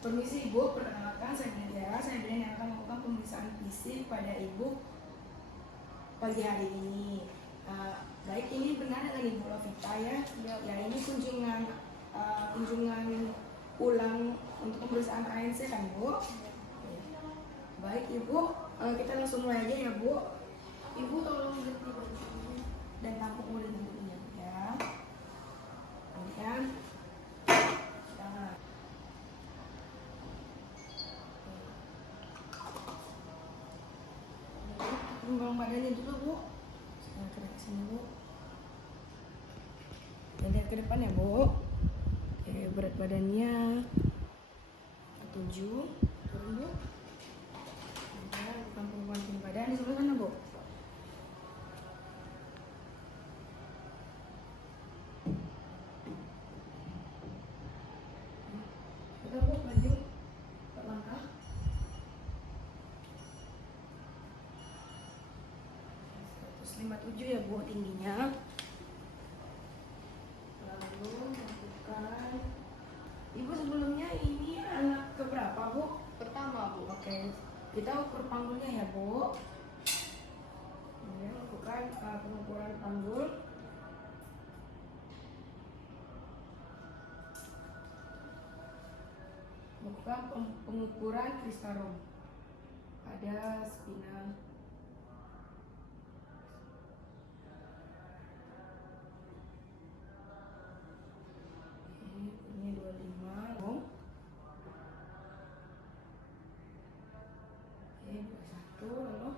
Permisi Ibu, perkenalkan saya Nadia. Saya yang akan melakukan pemeriksaan fisik pada Ibu pagi hari ini. Baik, ini benar dengan Ibu Lovita ya? Ya, ini kunjungan ulang untuk pemeriksaan ANC kan Bu? Baik Ibu, kita langsung mulai aja ya Bu. Ibu tolong berhenti bajunya dan tampuk mulut tentunya ya. Kemudian tangan. Timbang badannya dulu Bu. Ke sini Bu. Lihat ke depan ya Bu. Oke, berat badannya 7. Turun Bu. Bukan pengukuran tinggi badan di sebelah sana Bu. Betul Bu, maju. Langkah. 157 ya Bu tingginya. Lalu lakukan. Ibu sebelumnya ini anak keberapa Bu? Pertama Bu. Oke, kita ukur panggulnya ya Bu. Kemudian lakukan pengukuran panggul. Lakukan pengukuran kristarum pada spina. Ini 25 loh. Oke, 21 lalu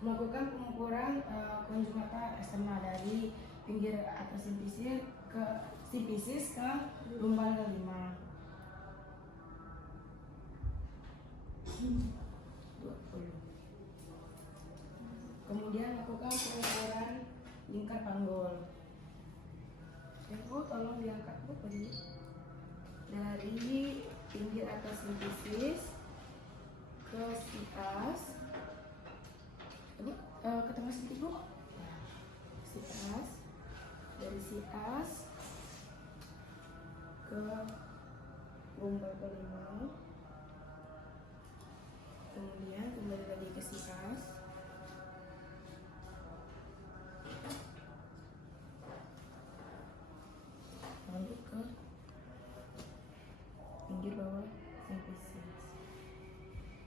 melakukan pengukuran konjugata eksternal dari pinggir atas sifisis ke lumbar kelima. 20. Kemudian lakukan pengukuran lingkar panggul. Ibu tolong diangkat Bu dari pinggir atas sifisis ke sias. Ibu ke tengah sedikit Bu. Sias, dari sias ke lumbar kelima. Kemudian kembali lagi ke sias. Lalu ke pinggir bawah sifisis.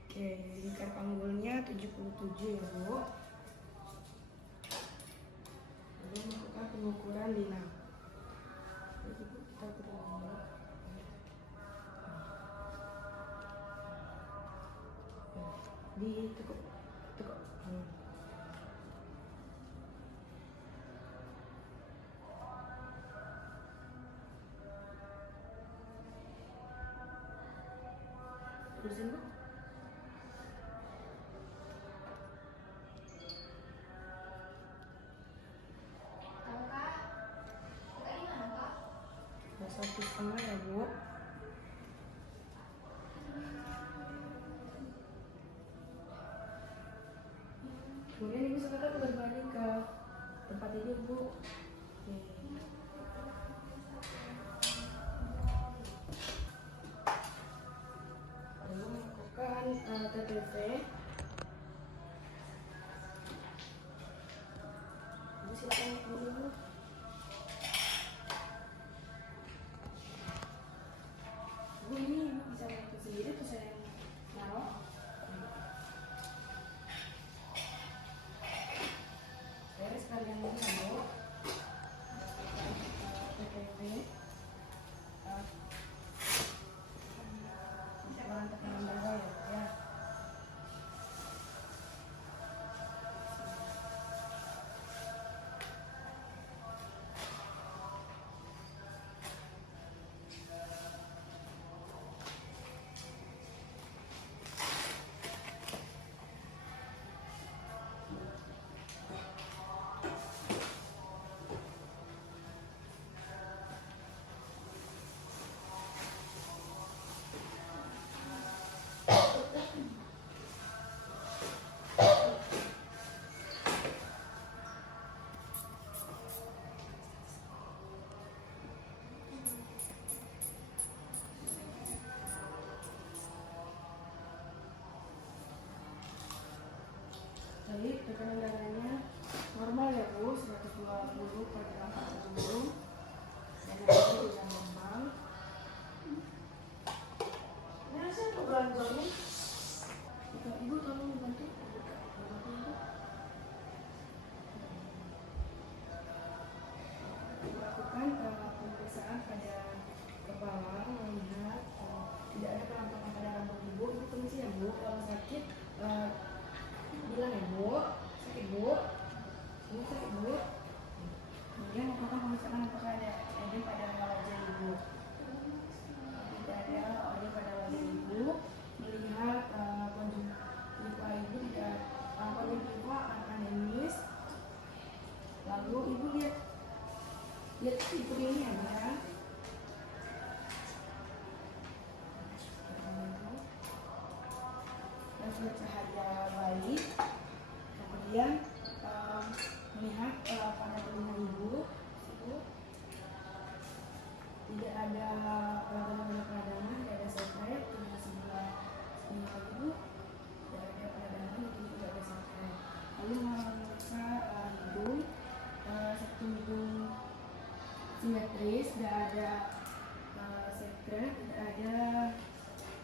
Oke, lingkar panggulnya 77 ya Bu. Lalu melakukan pengukuran lina. Jadi kita turun dulu. Ditekuk. Terusin Bu. Kakak gimana Kak? 1,5 ya Bu. Kemudian Ibu silakan berbalik ke tempat ini Bu. Oke. Lalu melakukan TTV. Ibu silakan dulu. Bu, ini Ibu bisa melakukan sendiri atau saya yang naruh? Beres kalian ini ya Bu. TTV. Bisa tekanan darah ya Bu ya. Baik, tekanan darahnya normal ya Bu, 120 per 80. Dan ini juga normal. Ini hasil belanjanya. Ibu tolong dibantu. Lakukan pemeriksaan pada kepala, melihat tidak ada perampakan pada rambut ibu. Ibu permisi ya Bu, kalau sakit bilang ya Bu, sakit Bu, ini sakit Bu. Kemudian lakukan pemeriksaan apakah ada edem pada wajah ibu. Tidak ada edem pada wajah ibu. Melihat konjungtiva ibu tidak konjungtiva anemis. Lalu ibu lihat ibu ini ya Bu ya. Dan bercahaya baik. Kemudian melihat pada telinga ibu tidak ada peradangan, tidak ada sekret, telinga sebelah ibu tidak ada peradangan, tidak ada sekret. Lalu memeriksa hidung, satu hidung simetris, tidak ada sekret, tidak ada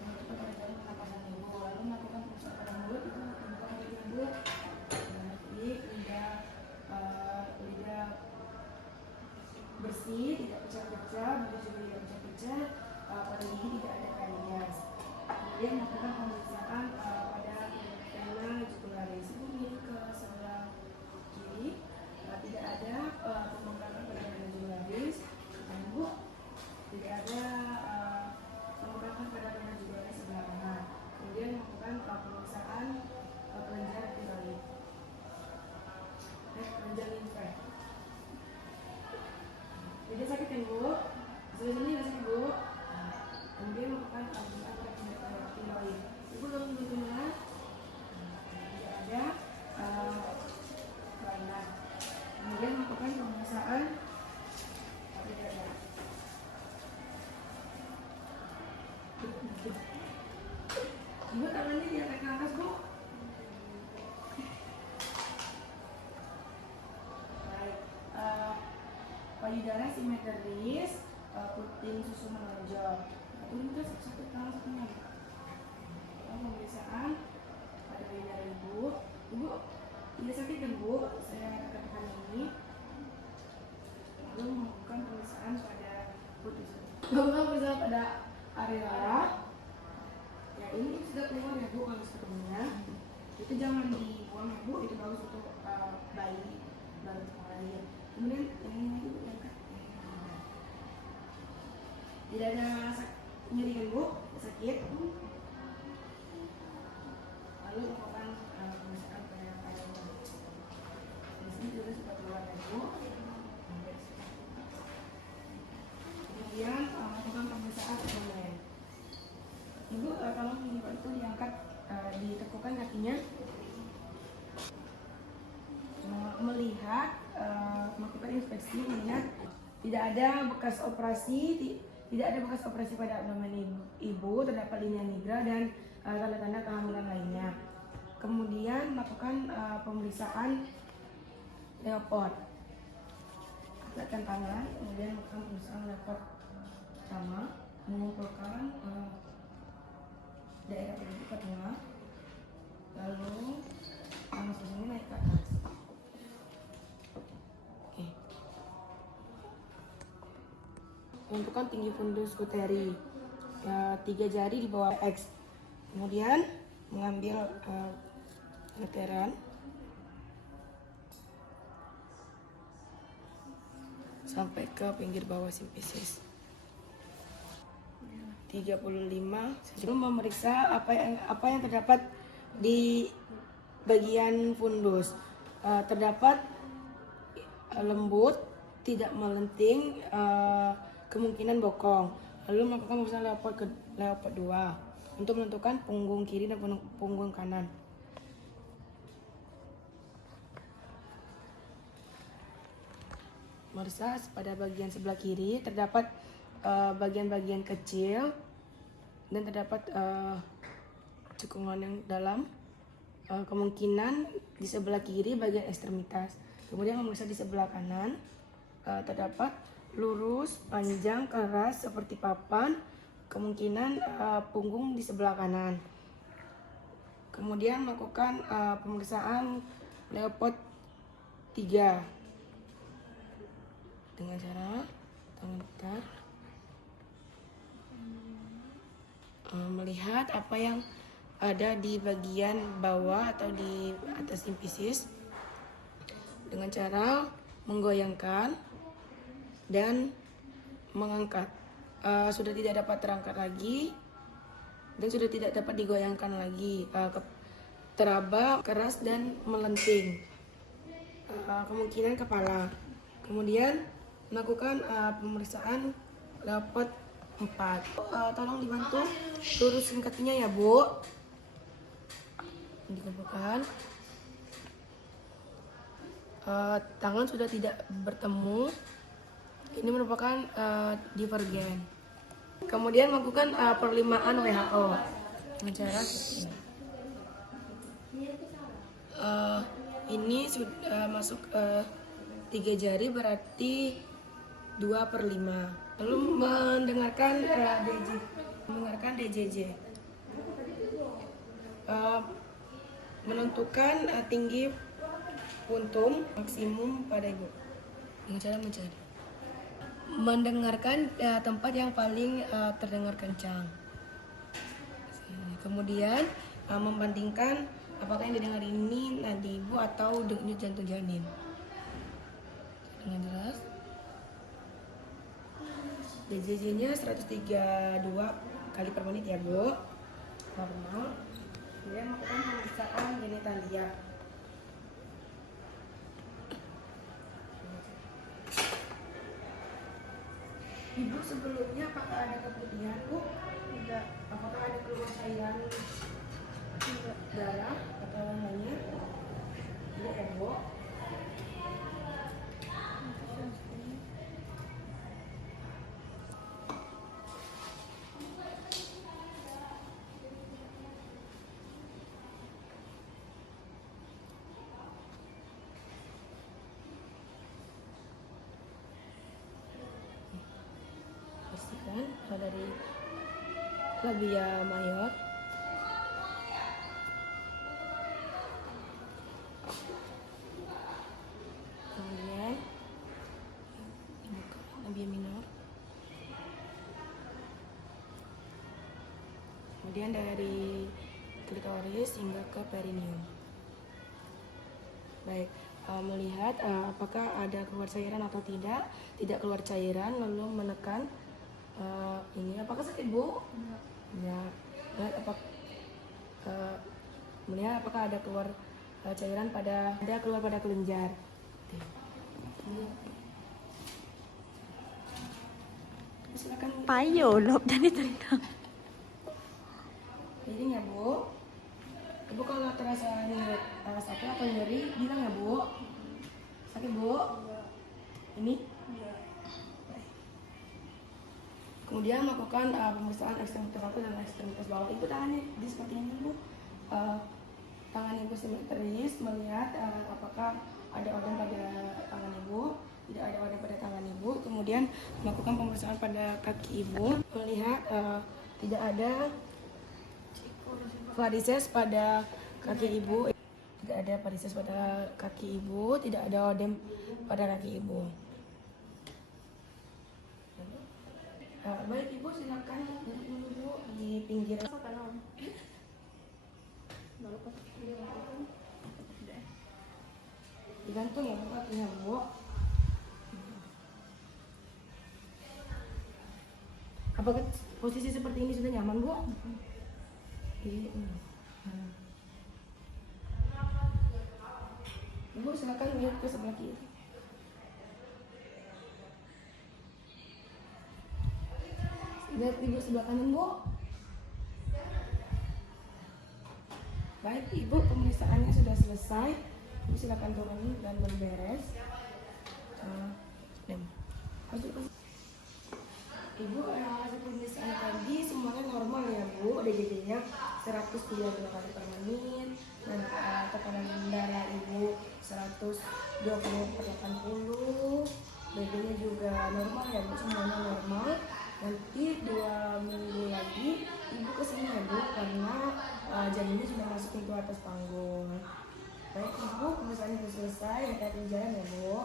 menunjukkan pada jarum pernapasan ibu. Lalu melakukan pemeriksaan pada mulut, itu menunjukkan pada mulut, lidah bersih, tidak pecah-pecah, begitu juga tidak pecah-pecah, pada gigi tidak ada karies. Kemudian melakukan pemeriksaan pada vena jugularis. Ibu miring ke sebelah kiri, tidak ada pembengkakan pada vena jugularis. Ibu tidak ada pembengkakan pada vena jugularis sebelah kanan. Kemudian melakukan pemeriksaan kelenjar tiroid. Kelenjar limfa. Tidak sakit kan Bu? Sebelah sini nggak sakit Bu? Kemudian melakukan pemeriksaan pada kelenjar tiroid. Ibu lalu bentuknya tidak ada kelainan. Kemudian melakukan pemeriksaan pada dada. Ibu tangannya diangkat ke atas Bu. Baik. Payudara simetris, puting susu menonjol. Ini udah satu tangan satunya. Pemeriksaan pada payudara ibu. Ibu tidak sakit kan Bu? Saya katakan ini. Lalu melakukan pemeriksaan pada puting susu. Melakukan pemeriksaan pada areola. Ya ini sudah keluar ya Bu, kalau sebelumnya. Itu jangan dibuang ya Bu, itu bagus untuk bayi baru lahir. Kemudian ini ibu angkat. Tidak ada nyeri kan Bu? Sakit. Lalu lakukan pemeriksaan pada areola. Di sini juga sudah keluar ya Bu. Kemudian lakukan pemeriksaan abdomen. Ibu kalau itu diangkat, ditekukan kakinya, melihat, melakukan inspeksi, melihat tidak ada bekas operasi, pada abdomen ibu, terdapat linia nigra dan tanda-tanda kehamilan lainnya. Kemudian melakukan pemeriksaan leopard. Angkatkan tangan, kemudian melakukan pemeriksaan leopard pertama, mengumpulkan daerah pelipis ke tengah, lalu tangan sini naik ke atas. Oke. Tentukan tinggi fundus uteri, 3 jari di bawah X. Kemudian mengambil meteran sampai ke pinggir bawah simfisis. 35. Sebelum memeriksa apa yang terdapat di bagian fundus, terdapat lembut, tidak melenting, kemungkinan bokong. Lalu melakukan pemeriksaan leopard 2 untuk menentukan punggung kiri dan punggung kanan. Mersa pada bagian sebelah kiri terdapat bagian-bagian kecil dan terdapat cekungan yang dalam kemungkinan di sebelah kiri bagian ekstremitas. Kemudian memeriksa di sebelah kanan, terdapat lurus, panjang, keras seperti papan, kemungkinan punggung di sebelah kanan. Kemudian melakukan pemeriksaan Leopard 3 dengan cara tangan putar, melihat apa yang ada di bagian bawah atau di atas simfisis dengan cara menggoyangkan dan mengangkat. Sudah tidak dapat terangkat lagi dan sudah tidak dapat digoyangkan lagi. Teraba, keras dan melenting. Kemungkinan kepala. Kemudian melakukan pemeriksaan Leopard 4. Tolong dibantu lurusin kakinya ya, Bu. Dikumpulkan. Tangan sudah tidak bertemu. Ini merupakan divergen. Kemudian melakukan perlimaan WHO dengan cara seperti ini. Ini sudah masuk 3 jari berarti 2/5. Lalu mendengarkan DJJ. Menentukan tinggi puntung maksimum pada ibu dengan cara mencari. Mendengarkan tempat yang paling terdengar kencang. Kemudian membandingkan apakah yang didengar ini nadi ibu atau denyut jantung janin. Dengan jelas. DJJ-nya 132 kali per menit ya, Bu. Normal. Kemudian melakukan pemeriksaan genitalia. Ibu sebelumnya apakah ada keputihan, Bu? Tidak. Apakah ada keluar cairan? Tidak. Darah atau yang lainnya? Tidak ya, Bu? Bersihkan dari labia mayor. Kemudian labia minor. Kemudian dari klitoris hingga ke perineum. Baik, melihat apakah ada keluar cairan atau tidak keluar cairan, lalu menekan ini. Apakah sakit, Bu? Ya. Melihat apakah ada keluar cairan pada kelenjar. Silakan. Payo lop dan ditendang. Ini ya, Bu. Ibu kalau terasa sakit atau nyeri, bilang ya, Bu. Sakit, Bu? Ini? Kemudian melakukan pemeriksaan ekstremitas atas dan ekstremitas bawah. Ibu tangannya di seperti ini, Bu. Tangan ibu simetris, melihat apakah ada organ pada tangan ibu, tidak ada organ pada tangan ibu. Kemudian melakukan pemeriksaan pada kaki ibu, melihat tidak ada varises pada kaki ibu, tidak ada varises pada kaki ibu, tidak ada odem pada kaki ibu. Baik, Ibu silakan duduk dulu di pinggir. Digantung ya, Bu, kakinya, Bu. Apakah posisi seperti ini sudah nyaman, Bu? Ibu silakan lihat ke sebelah kiri. Lihat ibu sebelah kanan, Bu. Baik, Ibu, pemeriksaannya sudah selesai. Ibu silakan turun dan berberes. Ibu, hasil pemeriksaan tadi semuanya normal ya, Bu. DJJ-nya 132 kali per menit. Dan tekanan darah ibu 120/80, BB-nya juga normal ya bu, semuanya normal. Nanti 2 minggu lagi ibu kesini ya bu, karena janinnya sudah masuk pintu atas panggung. Baik ibu, pemeriksaan itu selesai, kita jalan ya bu.